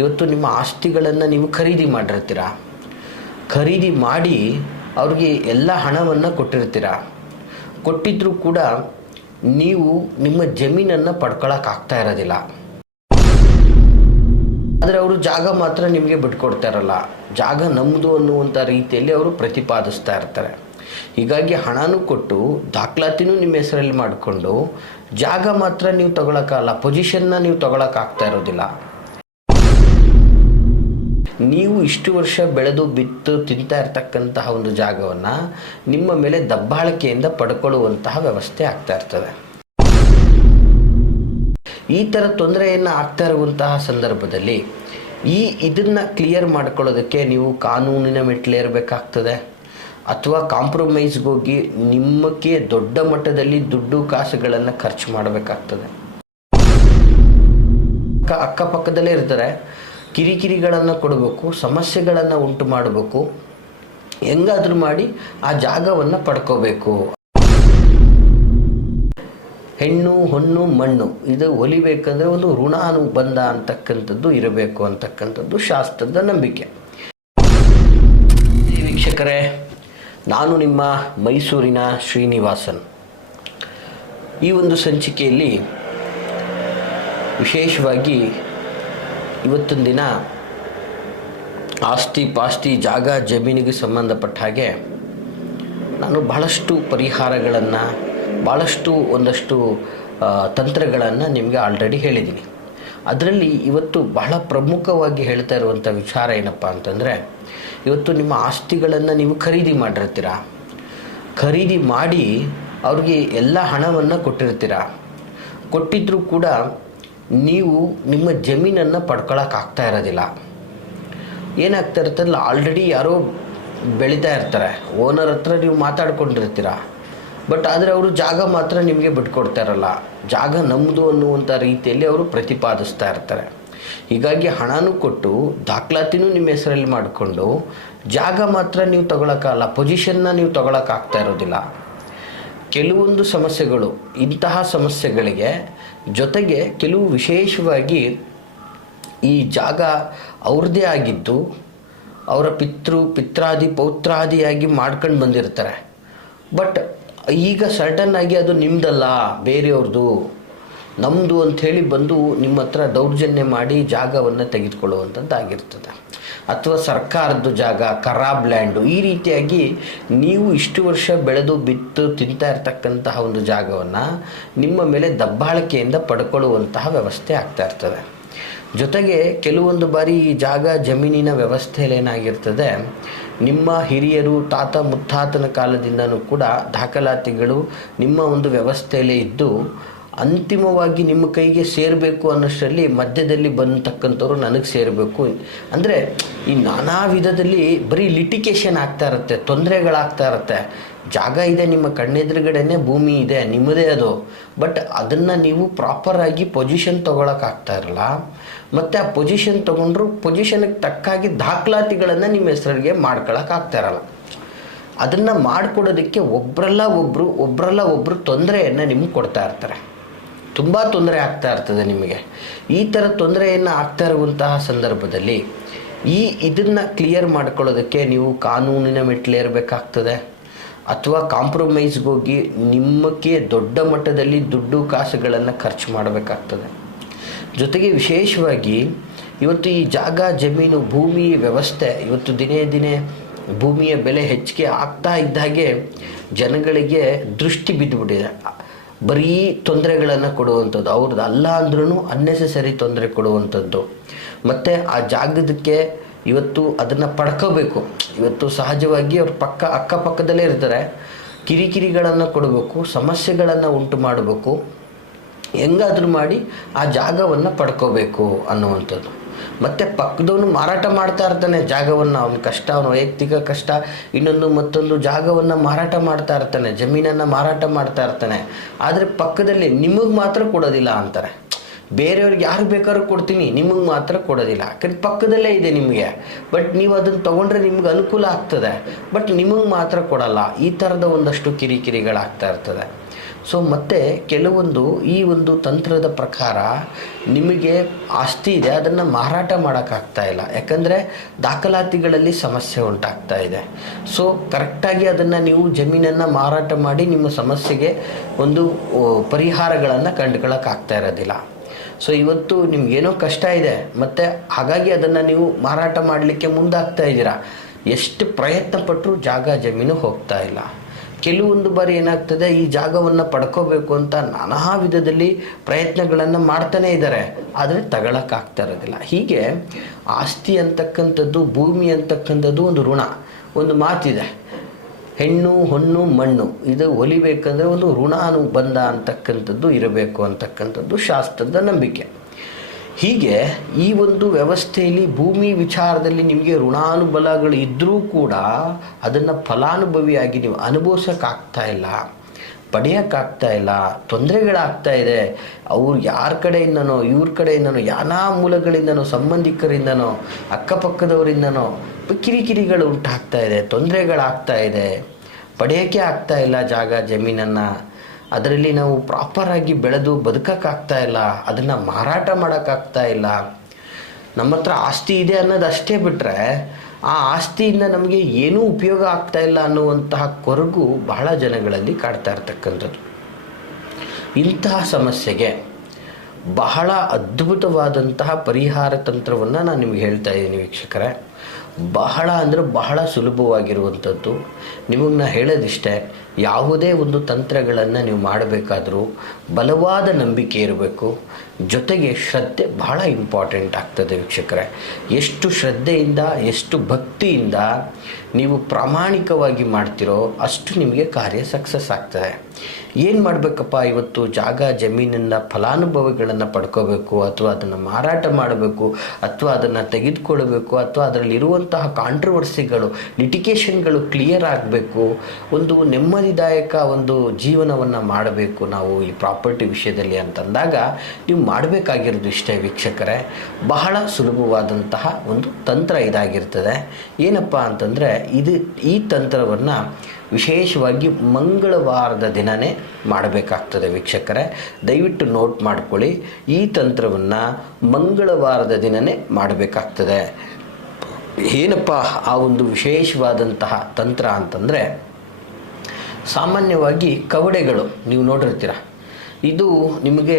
ಇವತ್ತು ನಿಮ್ಮ ಆಸ್ತಿಗಳನ್ನು ನೀವು ಖರೀದಿ ಮಾಡಿರ್ತೀರ. ಖರೀದಿ ಮಾಡಿ ಅವ್ರಿಗೆ ಎಲ್ಲ ಹಣವನ್ನು ಕೊಟ್ಟಿರ್ತೀರ. ಕೊಟ್ಟಿದ್ರೂ ಕೂಡ ನೀವು ನಿಮ್ಮ ಜಮೀನನ್ನು ಪಡ್ಕೊಳ್ಳೋಕ್ಕಾಗ್ತಾ ಇರೋದಿಲ್ಲ. ಆದರೆ ಅವರು ಜಾಗ ಮಾತ್ರ ನಿಮಗೆ ಬಿಟ್ಕೊಡ್ತಾ ಇರಲ್ಲ. ಜಾಗ ನಮ್ಮದು ಅನ್ನುವಂಥ ರೀತಿಯಲ್ಲಿ ಅವರು ಪ್ರತಿಪಾದಿಸ್ತಾ ಇರ್ತಾರೆ. ಹೀಗಾಗಿ ಹಣನೂ ಕೊಟ್ಟು ದಾಖಲಾತಿನೂ ನಿಮ್ಮ ಹೆಸರಲ್ಲಿ ಮಾಡಿಕೊಂಡು ಜಾಗ ಮಾತ್ರ ನೀವು ತಗೊಳಕ್ಕಾಗಲ್ಲ, ಪೊಸಿಷನ್ನ ನೀವು ತಗೊಳಕ್ಕಾಗ್ತಾ ಇರೋದಿಲ್ಲ. ನೀವು ಇಷ್ಟು ವರ್ಷ ಬೆಳೆದು ಬಿತ್ತು ತಿಂತಾ ಇರ್ತಕ್ಕಂತಹ ಒಂದು ಜಾಗವನ್ನು ನಿಮ್ಮ ಮೇಲೆ ದಬ್ಬಾಳಿಕೆಯಿಂದ ಪಡ್ಕೊಳ್ಳುವಂತಹ ವ್ಯವಸ್ಥೆ ಆಗ್ತಾ ಇರ್ತದೆ. ಈ ಥರ ತೊಂದರೆಯನ್ನು ಆಗ್ತಾ ಇರುವಂತಹ ಸಂದರ್ಭದಲ್ಲಿ ಇದನ್ನು ಕ್ಲಿಯರ್ ಮಾಡ್ಕೊಳ್ಳೋದಕ್ಕೆ ನೀವು ಕಾನೂನಿನ ಮೆಟ್ಲೇರಬೇಕಾಗ್ತದೆ, ಅಥವಾ ಕಾಂಪ್ರಮೈಸ್ಗೆ ಹೋಗಿ ನಿಮ್ಮಕ್ಕೆ ದೊಡ್ಡ ಮಟ್ಟದಲ್ಲಿ ದುಡ್ಡು ಕಾಸುಗಳನ್ನು ಖರ್ಚು ಮಾಡಬೇಕಾಗ್ತದೆ. ಅಕ್ಕಪಕ್ಕದಲ್ಲೇ ಇರ್ತಾರೆ, ಕಿರಿಕಿರಿಗಳನ್ನು ಕೊಡಬೇಕು, ಸಮಸ್ಯೆಗಳನ್ನು ಉಂಟು ಮಾಡಬೇಕು, ಹೆಂಗಾದ್ರೂ ಮಾಡಿ ಆ ಜಾಗವನ್ನು ಪಡ್ಕೋಬೇಕು. ಹೆಣ್ಣು ಹೊನ್ನು ಮಣ್ಣು ಇದು ಒಲಿಬೇಕಂದ್ರೆ ಒಂದು ಋಣಾನುಬಂಧ ಅಂತಕ್ಕಂಥದ್ದು ಇರಬೇಕು ಅಂತಕ್ಕಂಥದ್ದು ಶಾಸ್ತ್ರದ ನಂಬಿಕೆ. ವೀಕ್ಷಕರೇ, ನಾನು ನಿಮ್ಮ ಮೈಸೂರಿನ ಶ್ರೀನಿವಾಸನ್. ಈ ಒಂದು ಸಂಚಿಕೆಯಲ್ಲಿ ವಿಶೇಷವಾಗಿ ಇವತ್ತಿನ ದಿನ ಆಸ್ತಿ ಪಾಸ್ತಿ ಜಾಗ ಜಮೀನಿಗೆ ಸಂಬಂಧಪಟ್ಟ ಹಾಗೆ ನಾನು ಬಹಳಷ್ಟು ಪರಿಹಾರಗಳನ್ನು ಒಂದಷ್ಟು ತಂತ್ರಗಳನ್ನು ನಿಮಗೆ ಆಲ್ರೆಡಿ ಹೇಳಿದ್ದೀನಿ. ಅದರಲ್ಲಿ ಇವತ್ತು ಬಹಳ ಪ್ರಮುಖವಾಗಿ ಹೇಳ್ತಾ ಇರುವಂಥ ವಿಚಾರ ಏನಪ್ಪ ಅಂತಂದರೆ, ಇವತ್ತು ನಿಮ್ಮ ಆಸ್ತಿಗಳನ್ನು ನೀವು ಖರೀದಿ ಮಾಡಿರ್ತೀರ. ಖರೀದಿ ಮಾಡಿ ಅವ್ರಿಗೆ ಎಲ್ಲ ಹಣವನ್ನು ಕೊಟ್ಟಿರ್ತೀರ. ಕೊಟ್ಟಿದ್ರೂ ಕೂಡ ನೀವು ನಿಮ್ಮ ಜಮೀನನ್ನು ಪಡ್ಕೊಳ್ಳೋಕ್ಕಾಗ್ತಾ ಇರೋದಿಲ್ಲ. ಏನಾಗ್ತಾ ಇರ್ತಲ್ಲ, ಆಲ್ರೆಡಿ ಯಾರೋ ಬೆಳೀತಾ ಇರ್ತಾರೆ, ಓನರ್ ಹತ್ರ ನೀವು ಮಾತಾಡ್ಕೊಂಡಿರ್ತೀರ. ಬಟ್ ಆದರೆ ಅವರು ಜಾಗ ಮಾತ್ರ ನಿಮಗೆ ಬಿಟ್ಕೊಡ್ತಾ ಇರಲ್ಲ. ಜಾಗ ನಮ್ಮದು ಅನ್ನುವಂಥ ರೀತಿಯಲ್ಲಿ ಅವರು ಪ್ರತಿಪಾದಿಸ್ತಾ ಇರ್ತಾರೆ. ಹೀಗಾಗಿ ಹಣನೂ ಕೊಟ್ಟು ದಾಖಲಾತಿನೂ ನಿಮ್ಮ ಹೆಸರಲ್ಲಿ ಮಾಡಿಕೊಂಡು ಜಾಗ ಮಾತ್ರ ನೀವು ತಗೊಳಕ್ಕಾಗಲ್ಲ, ಪೊಸಿಷನ್ನ ನೀವು ತಗೊಳಕ್ಕಾಗ್ತಾ ಇರೋದಿಲ್ಲ. ಕೆಲವೊಂದು ಸಮಸ್ಯೆಗಳು, ಇಂತಹ ಸಮಸ್ಯೆಗಳಿಗೆ ಜೊತೆಗೆ ಕೆಲವು ವಿಶೇಷವಾಗಿ ಈ ಜಾಗ ಅವ್ರದ್ದೇ ಆಗಿದ್ದು ಅವರ ಪಿತ್ರಾದಿ ಪೌತ್ರಾದಿಯಾಗಿ ಮಾಡ್ಕೊಂಡು ಬಂದಿರ್ತಾರೆ. ಬಟ್ ಈಗ ಸಡನ್ನಾಗಿ ಅದು ನಿಮ್ಮದಲ್ಲ, ಬೇರೆಯವ್ರದ್ದು, ನಮ್ಮದು ಅಂಥೇಳಿ ಬಂದು ನಿಮ್ಮ ಹತ್ರ ದೌರ್ಜನ್ಯ ಮಾಡಿ ಜಾಗವನ್ನು ತೆಗೆದುಕೊಳ್ಳುವಂಥದ್ದಾಗಿರ್ತದೆ. ಅಥವಾ ಸರ್ಕಾರದ್ದು ಜಾಗ, ಖರಾಬ್ ಲ್ಯಾಂಡು, ಈ ರೀತಿಯಾಗಿ ನೀವು ಇಷ್ಟು ವರ್ಷ ಬೆಳೆದು ಬಿತ್ತು ತಿಂತಾ ಇರ್ತಕ್ಕಂತಹ ಒಂದು ಜಾಗವನ್ನು ನಿಮ್ಮ ಮೇಲೆ ದಬ್ಬಾಳಿಕೆಯಿಂದ ಪಡ್ಕೊಳ್ಳುವಂತಹ ವ್ಯವಸ್ಥೆ ಆಗ್ತಾ ಇರ್ತದೆ. ಜೊತೆಗೆ ಕೆಲವೊಂದು ಬಾರಿ ಈ ಜಾಗ ಜಮೀನಿನ ವ್ಯವಸ್ಥೆಯಲ್ಲಿ ಏನಾಗಿರ್ತದೆ, ನಿಮ್ಮ ಹಿರಿಯರು ತಾತ ಮುತ್ತಾತನ ಕಾಲದಿಂದನೂ ಕೂಡ ದಾಖಲಾತಿಗಳು ನಿಮ್ಮ ಒಂದು ವ್ಯವಸ್ಥೆಯಲ್ಲೇ ಇದ್ದು ಅಂತಿಮವಾಗಿ ನಿಮ್ಮ ಕೈಗೆ ಸೇರಬೇಕು ಅನ್ನೋಷ್ಟರಲ್ಲಿ ಮಧ್ಯದಲ್ಲಿ ಬಂದತಕ್ಕಂಥವ್ರು ನನಗೆ ಸೇರಬೇಕು ಅಂದರೆ ಈ ನಾನಾ ವಿಧದಲ್ಲಿ ಬರೀ ಲಿಟಿಗೇಷನ್ ಆಗ್ತಾ ಇರುತ್ತೆ, ತೊಂದರೆಗಳಾಗ್ತಾ ಇರುತ್ತೆ. ಜಾಗ ಇದೆ, ನಿಮ್ಮ ಕಣ್ಣೆದುರುಗಡೆನೇ ಭೂಮಿ ಇದೆ, ನಿಮ್ಮದೇ ಅದು. ಬಟ್ ಅದನ್ನು ನೀವು ಪ್ರಾಪರಾಗಿ ಪೊಸಿಷನ್ ತೊಗೊಳಕ್ಕಾಗ್ತಾ ಇರಲ್ಲ. ಮತ್ತು ಆ ಪೊಸಿಷನ್ ತೊಗೊಂಡ್ರು ಪೊಸಿಷನ್ಗೆ ತಕ್ಕಾಗಿ ದಾಖಲಾತಿಗಳನ್ನು ನಿಮ್ಮ ಹೆಸರಿಗೆ ಮಾಡ್ಕೊಳಕ್ಕಾಗ್ತಾ ಇರಲ್ಲ. ಅದನ್ನು ಮಾಡಿಕೊಡೋದಕ್ಕೆ ಒಬ್ಬರಲ್ಲ ಒಬ್ಬರು ತೊಂದರೆಯನ್ನು ನಿಮಗೆ ಕೊಡ್ತಾ ಇರ್ತಾರೆ. ತುಂಬ ತೊಂದರೆ ಆಗ್ತಾ ಇರ್ತದೆ ನಿಮಗೆ. ಈ ಥರ ತೊಂದರೆಯನ್ನು ಆಗ್ತಾ ಇರುವಂತಹ ಸಂದರ್ಭದಲ್ಲಿ ಇದನ್ನು ಕ್ಲಿಯರ್ ಮಾಡ್ಕೊಳ್ಳೋದಕ್ಕೆ ನೀವು ಕಾನೂನಿನ ಮೆಟ್ಲೇರಬೇಕಾಗ್ತದೆ, ಅಥವಾ ಕಾಂಪ್ರಮೈಸ್ಗೆ ಹೋಗಿ ನಿಮ್ಮಕ್ಕೆ ದೊಡ್ಡ ಮಟ್ಟದಲ್ಲಿ ದುಡ್ಡು ಕಾಸುಗಳನ್ನು ಖರ್ಚು ಮಾಡಬೇಕಾಗ್ತದೆ. ಜೊತೆಗೆ ವಿಶೇಷವಾಗಿ ಇವತ್ತು ಈ ಜಾಗ ಜಮೀನು ಭೂಮಿ ವ್ಯವಸ್ಥೆ ಇವತ್ತು ದಿನೇ ಭೂಮಿಯ ಬೆಲೆ ಹೆಚ್ಚಿಗೆ ಆಗ್ತಾ ಇದ್ದಾಗೆ ಜನಗಳಿಗೆ ದೃಷ್ಟಿ ಬಿದ್ದುಬಿಟ್ಟಿದೆ. ಬರೀ ತೊಂದರೆಗಳನ್ನು ಕೊಡುವಂಥದ್ದು, ಅವ್ರದ್ದು ಅಲ್ಲ ಅಂದ್ರೂ ಅನ್ನೆಸೆಸರಿ ತೊಂದರೆ ಕೊಡುವಂಥದ್ದು. ಮತ್ತು ಆ ಜಾಗದಕ್ಕೆ ಇವತ್ತು ಅದನ್ನು ಪಡ್ಕೋಬೇಕು. ಇವತ್ತು ಸಹಜವಾಗಿ ಅವ್ರ ಅಕ್ಕಪಕ್ಕದಲ್ಲೇ ಇರ್ತಾರೆ, ಕಿರಿಕಿರಿಗಳನ್ನು ಕೊಡಬೇಕು, ಸಮಸ್ಯೆಗಳನ್ನು ಉಂಟು ಮಾಡಬೇಕು, ಹೆಂಗಾದ್ರೂ ಮಾಡಿ ಆ ಜಾಗವನ್ನು ಪಡ್ಕೋಬೇಕು ಅನ್ನುವಂಥದ್ದು. ಮತ್ತು ಪಕ್ಕದವನು ಮಾರಾಟ ಮಾಡ್ತಾ ಇರ್ತಾನೆ ಜಾಗವನ್ನು, ಅವನ ಕಷ್ಟ, ಅವನ ವೈಯಕ್ತಿಕ ಕಷ್ಟ, ಮತ್ತೊಂದು ಜಾಗವನ್ನು ಮಾರಾಟ ಮಾಡ್ತಾ ಇರ್ತಾನೆ, ಜಮೀನನ್ನು ಮಾರಾಟ ಮಾಡ್ತಾ ಇರ್ತಾನೆ. ಆದರೆ ಪಕ್ಕದಲ್ಲಿ ನಿಮಗೆ ಮಾತ್ರ ಕೊಡೋದಿಲ್ಲ ಅಂತಾರೆ. ಬೇರೆಯವ್ರಿಗೆ ಯಾರು ಬೇಕಾದ್ರೂ ಕೊಡ್ತೀನಿ, ನಿಮಗೆ ಮಾತ್ರ ಕೊಡೋದಿಲ್ಲ. ಯಾಕಂದ್ರೆ ಪಕ್ಕದಲ್ಲೇ ಇದೆ ನಿಮಗೆ, ಬಟ್ ನೀವು ಅದನ್ನು ತೊಗೊಂಡ್ರೆ ನಿಮ್ಗೆ ಅನುಕೂಲ ಆಗ್ತದೆ, ಬಟ್ ನಿಮಗೆ ಮಾತ್ರ ಕೊಡಲ್ಲ. ಈ ಥರದ ಒಂದಷ್ಟು ಕಿರಿಕಿರಿಗಳಾಗ್ತಾ ಇರ್ತದೆ. ಸೊ ಮತ್ತು ಕೆಲವೊಂದು ಈ ಒಂದು ತಂತ್ರದ ಪ್ರಕಾರ ನಿಮಗೆ ಆಸ್ತಿ ಇದೆ, ಅದನ್ನು ಮಾರಾಟ ಮಾಡೋಕ್ಕಾಗ್ತಾ ಇಲ್ಲ, ಯಾಕಂದರೆ ದಾಖಲಾತಿಗಳಲ್ಲಿ ಸಮಸ್ಯೆ ಉಂಟಾಗ್ತಾ ಇದೆ. ಸೊ ಕರೆಕ್ಟಾಗಿ ಅದನ್ನು ನೀವು ಜಮೀನನ್ನು ಮಾರಾಟ ಮಾಡಿ ನಿಮ್ಮ ಸಮಸ್ಯೆಗೆ ಒಂದು ಪರಿಹಾರಗಳನ್ನು ಕಂಡುಕೊಳ್ಳೋಕ್ಕಾಗ್ತಾ ಇರೋದಿಲ್ಲ. ಸೊ ಇವತ್ತು ನಿಮಗೇನೋ ಕಷ್ಟ ಇದೆ, ಮತ್ತು ಹಾಗಾಗಿ ಅದನ್ನು ನೀವು ಮಾರಾಟ ಮಾಡಲಿಕ್ಕೆ ಮುಂದಾಗ್ತಾ ಇದ್ದೀರಾ. ಎಷ್ಟು ಪ್ರಯತ್ನ ಪಟ್ಟರೂ ಜಾಗ ಜಮೀನು ಹೋಗ್ತಾ ಇಲ್ಲ. ಕೆಲವೊಂದು ಬಾರಿ ಏನಾಗ್ತದೆ, ಈ ಜಾಗವನ್ನು ಪಡ್ಕೋಬೇಕು ಅಂತ ನಾನಾ ವಿಧದಲ್ಲಿ ಪ್ರಯತ್ನಗಳನ್ನು ಮಾಡ್ತಾನೇ ಇದ್ದಾರೆ, ಆದರೆ ತಗೊಳಕ್ಕಾಗ್ತಾ ಇರೋದಿಲ್ಲ. ಹೀಗೆ ಆಸ್ತಿ ಅಂತಕ್ಕಂಥದ್ದು, ಭೂಮಿ ಅಂತಕ್ಕಂಥದ್ದು ಒಂದು ಋಣ. ಒಂದು ಮಾತಿದೆ, ಹೆಣ್ಣು ಹೊನ್ನು ಮಣ್ಣು ಇದು ಒಲಿಬೇಕಂದ್ರೆ ಒಂದು ಋಣಾನುಬಂಧ ಅಂತಕ್ಕಂಥದ್ದು ಇರಬೇಕು ಅಂತಕ್ಕಂಥದ್ದು ಶಾಸ್ತ್ರದ ನಂಬಿಕೆ. ಹೀಗೆ ಈ ಒಂದು ವ್ಯವಸ್ಥೆಯಲ್ಲಿ ಭೂಮಿ ವಿಚಾರದಲ್ಲಿ ನಿಮಗೆ ಋಣಾನುಬಲಗಳು ಇದ್ದರೂ ಕೂಡ ಅದನ್ನು ಫಲಾನುಭವಿಯಾಗಿ ನೀವು ಅನುಭವಿಸೋಕ್ಕಾಗ್ತಾ ಇಲ್ಲ, ಪಡೆಯೋಕ್ಕಾಗ್ತಾ ಇಲ್ಲ, ತೊಂದರೆಗಳಾಗ್ತಾ ಇದೆ. ಅವ್ರು ಯಾರ ಕಡೆಯಿಂದನೋ ಇವ್ರ ಕಡೆಯಿಂದನೋ ನಾನಾ ಮೂಲಗಳಿಂದನೋ ಸಂಬಂಧಿಕರಿಂದನೋ ಅಕ್ಕಪಕ್ಕದವರಿಂದನೋ ಕಿರಿಕಿರಿಗಳು ಉಂಟಾಗ್ತಾ ಇದೆ, ತೊಂದರೆಗಳಾಗ್ತಾ ಇದೆ, ಪಡೆಯೋಕ್ಕೆ ಆಗ್ತಾ ಇಲ್ಲ ಜಾಗ ಜಮೀನನ್ನು. ಅದರಲ್ಲಿ ನಾವು ಪ್ರಾಪರಾಗಿ ಬೆಳೆದು ಬದುಕೋಕ್ಕಾಗ್ತಾ ಇಲ್ಲ, ಅದನ್ನು ಮಾರಾಟ ಮಾಡೋಕ್ಕಾಗ್ತಾ ಇಲ್ಲ. ನಮ್ಮ ಹತ್ರ ಆಸ್ತಿ ಇದೆ ಅನ್ನೋದು ಅಷ್ಟೇ ಬಿಟ್ಟರೆ ಆ ಆಸ್ತಿಯಿಂದ ನಮಗೆ ಏನೂ ಉಪಯೋಗ ಆಗ್ತಾ ಇಲ್ಲ ಅನ್ನುವಂತಹ ಕೊರಗು ಬಹಳ ಜನಗಳಲ್ಲಿ ಕಾಡ್ತಾ ಇರ್ತಕ್ಕಂಥದ್ದು. ಇಂತಹ ಸಮಸ್ಯೆಗೆ ಬಹಳ ಅದ್ಭುತವಾದಂತಹ ಪರಿಹಾರ ತಂತ್ರವನ್ನು ನಾನು ನಿಮಗೆ ಹೇಳ್ತಾ ಇದ್ದೀನಿ ವೀಕ್ಷಕರೇ. ಬಹಳ ಅಂದರೆ ಬಹಳ ಸುಲಭವಾಗಿರುವಂಥದ್ದು. ನಿಮಗೆ ನಾನು ಹೇಳೋದಿಷ್ಟೇ, ಯಾವುದೇ ಒಂದು ತಂತ್ರಗಳನ್ನು ನೀವು ಮಾಡಬೇಕಾದ್ರೂ ಬಲವಾದ ನಂಬಿಕೆ ಇರಬೇಕು, ಜೊತೆಗೆ ಶ್ರದ್ಧೆ ಬಹಳ ಇಂಪಾರ್ಟೆಂಟ್ ಆಗ್ತದೆ ವೀಕ್ಷಕರೇ. ಎಷ್ಟು ಶ್ರದ್ಧೆಯಿಂದ ಎಷ್ಟು ಭಕ್ತಿಯಿಂದ ನೀವು ಪ್ರಾಮಾಣಿಕವಾಗಿ ಮಾಡ್ತಿರೋ ಅಷ್ಟು ನಿಮಗೆ ಕಾರ್ಯ ಸಕ್ಸಸ್ ಆಗ್ತದೆ. ಏನು ಮಾಡಬೇಕಪ್ಪ, ಇವತ್ತು ಜಾಗ ಜಮೀನಿಂದ ಫಲಾನುಭವಿಗಳನ್ನು ಪಡ್ಕೋಬೇಕು, ಅಥವಾ ಅದನ್ನು ಮಾರಾಟ ಮಾಡಬೇಕು, ಅಥವಾ ಅದನ್ನು ತೆಗೆದುಕೊಳ್ಬೇಕು, ಅಥವಾ ಅದರಲ್ಲಿರುವಂತಹ ಕಾಂಟ್ರವರ್ಸಿಗಳು ಲಿಟಿಗೇಷನ್ಗಳು ಕ್ಲಿಯರ್ ಆಗಬೇಕು, ಒಂದು ನೆಮ್ಮದಿದಾಯಕ ಒಂದು ಜೀವನವನ್ನು ಮಾಡಬೇಕು ನಾವು ಈ ಪ್ರಾಪರ್ಟಿ ವಿಷಯದಲ್ಲಿ ಅಂತಂದಾಗ ನೀವು ಮಾಡಬೇಕಾಗಿರೋದು ಇಷ್ಟೇ ವೀಕ್ಷಕರೇ. ಬಹಳ ಸುಲಭವಾದಂತಹ ಒಂದು ತಂತ್ರ ಇದಾಗಿರ್ತದೆ. ಏನಪ್ಪ ಅಂತಂದರೆ ಈ ತಂತ್ರವನ್ನು ವಿಶೇಷವಾಗಿ ಮಂಗಳವಾರದ ದಿನವೇ ಮಾಡಬೇಕಾಗ್ತದೆ ವೀಕ್ಷಕರೇ. ದಯವಿಟ್ಟು ನೋಟ್ ಮಾಡ್ಕೊಳ್ಳಿ, ಈ ತಂತ್ರವನ್ನು ಮಂಗಳವಾರದ ದಿನವೇ ಮಾಡಬೇಕಾಗ್ತದೆ. ಏನಪ್ಪ ಆ ಒಂದು ವಿಶೇಷವಾದಂತಹ ತಂತ್ರ ಅಂತಂದರೆ, ಸಾಮಾನ್ಯವಾಗಿ ಕವಡೆಗಳು ನೀವು ನೋಡಿರ್ತೀರ, ಇದು ನಿಮಗೆ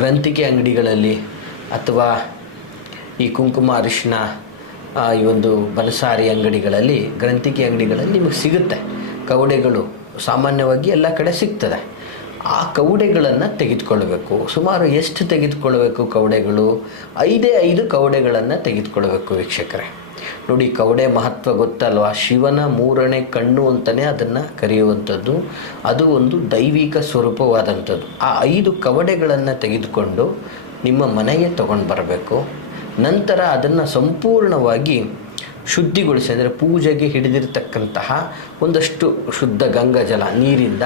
ಗ್ರಂಥಿಕೆ ಅಂಗಡಿಗಳಲ್ಲಿ ಅಥವಾ ಈ ಕುಂಕುಮ ಅರಿಶಿನ ಈ ಒಂದು ಬನಸಾರಿ ಅಂಗಡಿಗಳಲ್ಲಿ, ಗ್ರಂಥಿಕೆ ಅಂಗಡಿಗಳಲ್ಲಿ ನಿಮಗೆ ಸಿಗುತ್ತೆ. ಕವಡೆಗಳು ಸಾಮಾನ್ಯವಾಗಿ ಎಲ್ಲ ಕಡೆ ಸಿಗ್ತದೆ. ಆ ಕವಡೆಗಳನ್ನು ತೆಗೆದುಕೊಳ್ಬೇಕು. ಸುಮಾರು ಎಷ್ಟು ತೆಗೆದುಕೊಳ್ಬೇಕು ಕವಡೆಗಳು? 5 ಕವಡೆಗಳನ್ನು ತೆಗೆದುಕೊಳ್ಬೇಕು ವೀಕ್ಷಕರೇ. ನೋಡಿ, ಕವಡೆ ಮಹತ್ವ ಗೊತ್ತಲ್ವಾ? ಶಿವನ 3ನೇ ಕಣ್ಣು ಅಂತಲೇ ಅದನ್ನು ಕರೆಯುವಂಥದ್ದು. ಅದು ಒಂದು ದೈವಿಕ ಸ್ವರೂಪವಾದಂಥದ್ದು. ಆ 5 ಕವಡೆಗಳನ್ನು ತೆಗೆದುಕೊಂಡು ನಿಮ್ಮ ಮನೆಗೆ ತಗೊಂಡು ಬರಬೇಕು. ನಂತರ ಅದನ್ನು ಸಂಪೂರ್ಣವಾಗಿ ಶುದ್ಧಿಗೊಳಿಸಿ, ಅಂದರೆ ಪೂಜೆಗೆ ಹಿಡಿದಿರ್ತಕ್ಕಂತಹ ಒಂದಷ್ಟು ಶುದ್ಧ ಗಂಗಾಜಲ ನೀರಿಂದ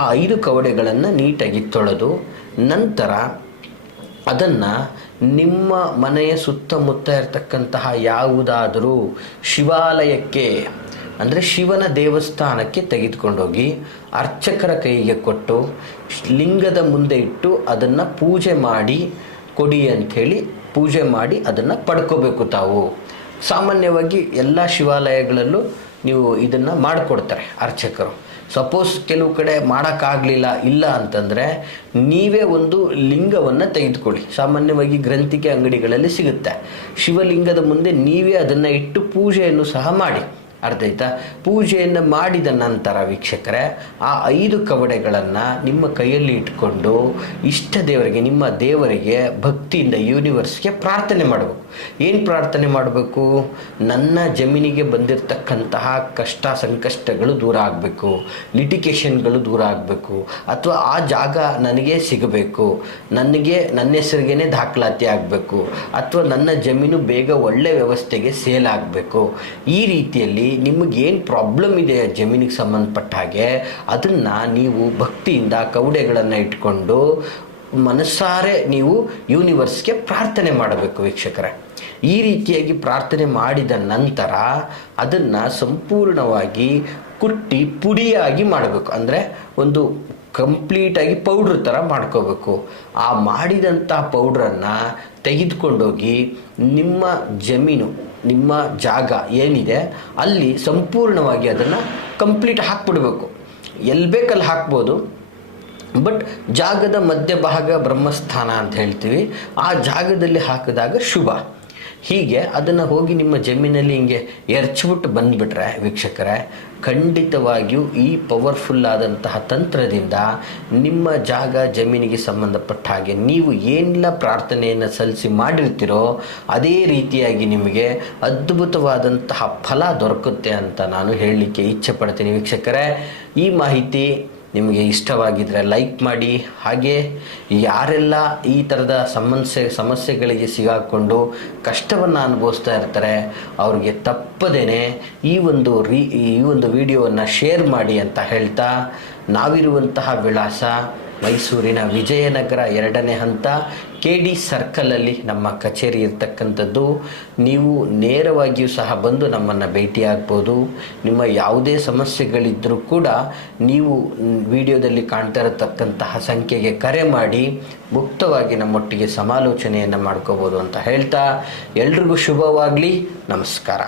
ಆ 5 ಕವಡೆಗಳನ್ನು ನೀಟಾಗಿ ತೊಳೆದು, ನಂತರ ಅದನ್ನು ನಿಮ್ಮ ಮನೆಯ ಸುತ್ತಮುತ್ತ ಇರತಕ್ಕಂತಹ ಯಾವುದಾದರೂ ಶಿವಾಲಯಕ್ಕೆ, ಅಂದರೆ ಶಿವನ ದೇವಸ್ಥಾನಕ್ಕೆ ತೆಗೆದುಕೊಂಡೋಗಿ ಅರ್ಚಕರ ಕೈಗೆ ಕೊಟ್ಟು ಲಿಂಗದ ಮುಂದೆ ಇಟ್ಟು ಅದನ್ನು ಪೂಜೆ ಮಾಡಿ ಕೊಡಿ ಅಂಥೇಳಿ ಪೂಜೆ ಮಾಡಿ ಅದನ್ನು ಪಡ್ಕೋಬೇಕು ತಾವು. ಸಾಮಾನ್ಯವಾಗಿ ಎಲ್ಲ ಶಿವಾಲಯಗಳಲ್ಲೂ ನೀವು ಇದನ್ನು ಮಾಡಿಕೊಡ್ತಾರೆ ಅರ್ಚಕರು. ಸಪೋಸ್ ಕೆಲವು ಕಡೆ ಮಾಡೋಕ್ಕಾಗಲಿಲ್ಲ ಇಲ್ಲ ಅಂತಂದರೆ ನೀವೇ ಒಂದು ಲಿಂಗವನ್ನು ತೆಗೆದುಕೊಳ್ಳಿ. ಸಾಮಾನ್ಯವಾಗಿ ಗ್ರಂಥಿಕೆ ಅಂಗಡಿಗಳಲ್ಲಿ ಸಿಗುತ್ತೆ. ಶಿವಲಿಂಗದ ಮುಂದೆ ನೀವೇ ಅದನ್ನು ಇಟ್ಟು ಪೂಜೆಯನ್ನು ಸಹ ಮಾಡಿ. ಅರ್ಥ ಆಯ್ತಾ? ಪೂಜೆಯನ್ನು ಮಾಡಿದ ನಂತರ ವೀಕ್ಷಕರೇ, ಆ 5 ಕವಡೆಗಳನ್ನು ನಿಮ್ಮ ಕೈಯಲ್ಲಿ ಇಟ್ಕೊಂಡು ಇಷ್ಟ ದೇವರಿಗೆ, ನಿಮ್ಮ ದೇವರಿಗೆ ಭಕ್ತಿಯಿಂದ ಯೂನಿವರ್ಸ್ಗೆ ಪ್ರಾರ್ಥನೆ ಮಾಡಬೇಕು. ಏನು ಪ್ರಾರ್ಥನೆ ಮಾಡಬೇಕು? ನನ್ನ ಜಮೀನಿಗೆ ಬಂದಿರತಕ್ಕಂತಹ ಕಷ್ಟ ಸಂಕಷ್ಟಗಳು ದೂರ ಆಗಬೇಕು, ಲಿಟಿಗೇಷನ್ಗಳು ದೂರ ಆಗಬೇಕು, ಅಥವಾ ಆ ಜಾಗ ನನಗೆ ಸಿಗಬೇಕು, ನನಗೆ ನನ್ನ ಹೆಸರಿಗೇ ದಾಖಲಾತಿ ಆಗಬೇಕು, ಅಥವಾ ನನ್ನ ಜಮೀನು ಬೇಗ ಒಳ್ಳೆ ವ್ಯವಸ್ಥೆಗೆ ಸೇಲ್ ಆಗಬೇಕು. ಈ ರೀತಿಯಲ್ಲಿ ನಿಮಗೇನು ಪ್ರಾಬ್ಲಮ್ ಇದೆ ಜಮೀನಿಗೆ ಸಂಬಂಧಪಟ್ಟ ಹಾಗೆ ಅದನ್ನು ನೀವು ಭಕ್ತಿಯಿಂದ ಕವಡೆಗಳನ್ನು ಇಟ್ಕೊಂಡು ಮನಸ್ಸಾರೆ ನೀವು ಯೂನಿವರ್ಸ್ಗೆ ಪ್ರಾರ್ಥನೆ ಮಾಡಬೇಕು ವೀಕ್ಷಕರೇ. ಈ ರೀತಿಯಾಗಿ ಪ್ರಾರ್ಥನೆ ಮಾಡಿದ ನಂತರ ಅದನ್ನು ಸಂಪೂರ್ಣವಾಗಿ ಕುಟ್ಟಿ ಪುಡಿಯಾಗಿ ಮಾಡಬೇಕು. ಅಂದರೆ ಒಂದು ಕಂಪ್ಲೀಟಾಗಿ ಪೌಡ್ರ್ ಥರ ಮಾಡ್ಕೋಬೇಕು. ಆ ಮಾಡಿದಂಥ ಪೌಡ್ರನ್ನು ತೆಗೆದುಕೊಂಡೋಗಿ ನಿಮ್ಮ ಜಮೀನು, ನಿಮ್ಮ ಜಾಗ ಏನಿದೆ ಅಲ್ಲಿ ಸಂಪೂರ್ಣವಾಗಿ ಅದನ್ನು ಕಂಪ್ಲೀಟ್ ಹಾಕ್ಬಿಡ್ಬೇಕು. ಎಲ್ಲಿ ಬೇಕಲ್ಲಿ ಹಾಕ್ಬೋದು, ಬಟ್ ಜಾಗದ ಮಧ್ಯಭಾಗ ಬ್ರಹ್ಮಸ್ಥಾನ ಅಂತ ಹೇಳ್ತೀವಿ, ಆ ಜಾಗದಲ್ಲಿ ಹಾಕಿದಾಗ ಶುಭ. ಹೀಗೆ ಅದನ್ನು ಹೋಗಿ ನಿಮ್ಮ ಜಮೀನಲ್ಲಿ ಹಿಂಗೆ ಎರಚ್ಬಿಟ್ಟು ಬಂದುಬಿಟ್ರೆ ವೀಕ್ಷಕರೇ, ಖಂಡಿತವಾಗಿಯೂ ಈ ಪವರ್ಫುಲ್ ಆದಂತಹ ತಂತ್ರದಿಂದ ನಿಮ್ಮ ಜಾಗ ಜಮೀನಿಗೆ ಸಂಬಂಧಪಟ್ಟ ಹಾಗೆ ನೀವು ಏನೆಲ್ಲ ಪ್ರಾರ್ಥನೆಯನ್ನು ಸಲ್ಲಿಸಿ ಮಾಡಿರ್ತೀರೋ ಅದೇ ರೀತಿಯಾಗಿ ನಿಮಗೆ ಅದ್ಭುತವಾದಂತಹ ಫಲ ದೊರಕುತ್ತೆ ಅಂತ ನಾನು ಹೇಳಲಿಕ್ಕೆ ಇಚ್ಛೆ ಪಡ್ತೀನಿ ವೀಕ್ಷಕರೇ. ಈ ಮಾಹಿತಿ ನಿಮಗೆ ಇಷ್ಟವಾಗಿದ್ದರೆ ಲೈಕ್ ಮಾಡಿ. ಹಾಗೆ ಯಾರೆಲ್ಲ ಈ ಥರದ ಸಮಸ್ಯೆಗಳಿಗೆ ಸಿಗಾಕೊಂಡು ಕಷ್ಟವನ್ನು ಅನುಭವಿಸ್ತಾ ಇರ್ತಾರೆ ಅವ್ರಿಗೆ ತಪ್ಪದೇನೆ ಈ ಒಂದು ವಿಡಿಯೋವನ್ನು ಶೇರ್ ಮಾಡಿ ಅಂತ ಹೇಳ್ತಾ, ನಾವಿರುವಂತಹ ವಿಳಾಸ ಮೈಸೂರಿನ ವಿಜಯನಗರ 2ನೇ ಹಂತ KD ಸರ್ಕಲಲ್ಲಿ ನಮ್ಮ ಕಚೇರಿ ಇರ್ತಕ್ಕಂಥದ್ದು. ನೀವು ನೇರವಾಗಿಯೂ ಸಹ ಬಂದು ನಮ್ಮನ್ನು ಭೇಟಿಯಾಗ್ಬೋದು. ನಿಮ್ಮ ಯಾವುದೇ ಸಮಸ್ಯೆಗಳಿದ್ದರೂ ಕೂಡ ನೀವು ವಿಡಿಯೋದಲ್ಲಿ ಕಾಣ್ತಾ ಇರತಕ್ಕಂತಹ ಸಂಖ್ಯೆಗೆ ಕರೆ ಮಾಡಿ ಮುಕ್ತವಾಗಿ ನಮ್ಮೊಟ್ಟಿಗೆ ಸಮಾಲೋಚನೆಯನ್ನು ಮಾಡ್ಕೋಬೋದು ಅಂತ ಹೇಳ್ತಾ, ಎಲ್ರಿಗೂ ಶುಭವಾಗಲಿ. ನಮಸ್ಕಾರ.